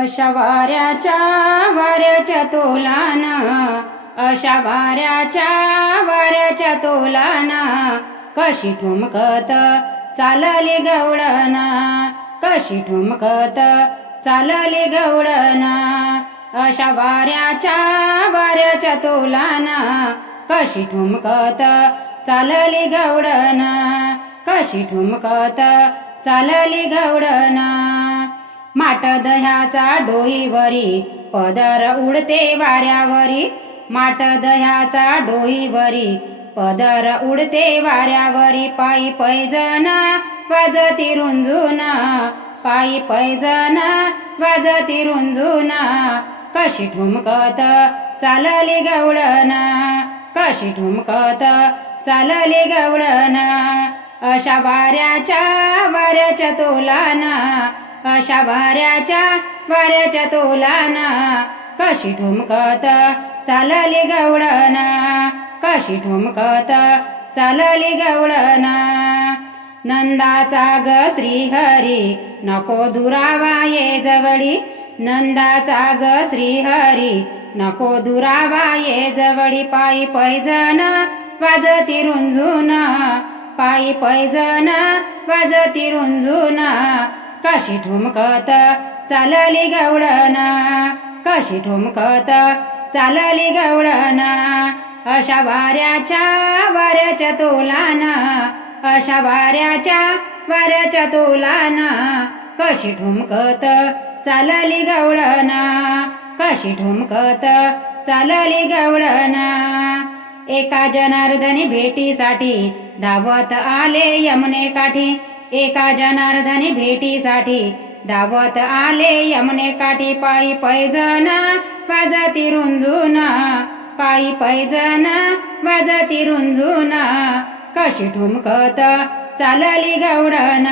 अशा वाऱ्याच्या तोलान, अशा वाऱ्याच्या तोलान, कशी ठुमकत चालली गवळण, कशी ठुमकत चालली गवळण. अशा वाऱ्याच्या तोलान, कशी ठुमकत चालली गवळण, कशी ठुमकत चालली गवळण. माट दह्याचा डोईवरी पदर उडते वाऱ्यावरी, माट दह्याचा डोईवरी पदर उडते वाऱ्यावरी. पायी पैजण वाजती रुंजून, पायी पैजण वाजती रुंजून, कशी ठुमकत चालली गवळण, कशी ठुमकत चालली गवळण. अशा वाऱ्याच्या तोलान, अशा वाऱ्याच्या तोलान, कशी ठुमकत चालली गवळण, कशी ठुमकत चालली गवळण. नंदाचा ग श्रीहरी नको दुरावा ये जवळी, नंदाचा ग श्रीहरी नको दुरावा ये जवळी. पायी पैजण वाजती रुंजून, पायी पैजण वाजती रुंजून, कशी ठुमकत चालली गवळण, कशी ठुमकत चालली गवळण. अशा वाऱ्याच्या तोलान, अशा वाऱ्याच्या तोलान, कशी ठुमकत चालली गवळण, कशी ठुमकत चालली गवळण. एका जनार्दनी भेटीसाठी धावत आले यमुने काठी, एका जनार्दनी भेटीसाठी धावत आले यमुने काठी. पायी पैजण वाजती रुंजून, पायी पैजण वाजती रुंजून, कशी ठुमकत चालली गवळण,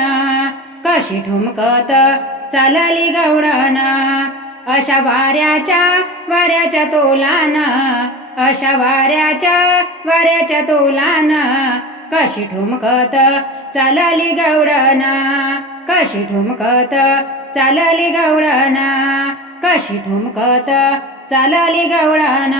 कशी ठुमकत चालली गवळण. अशा वाऱ्याच्या तोलान, अशा वाऱ्याच्या तोलान, कशी ठुमकत चालली गवळण, कशी ठुमकत चालली गवळण, कशी ठुमकत चालली गवळण.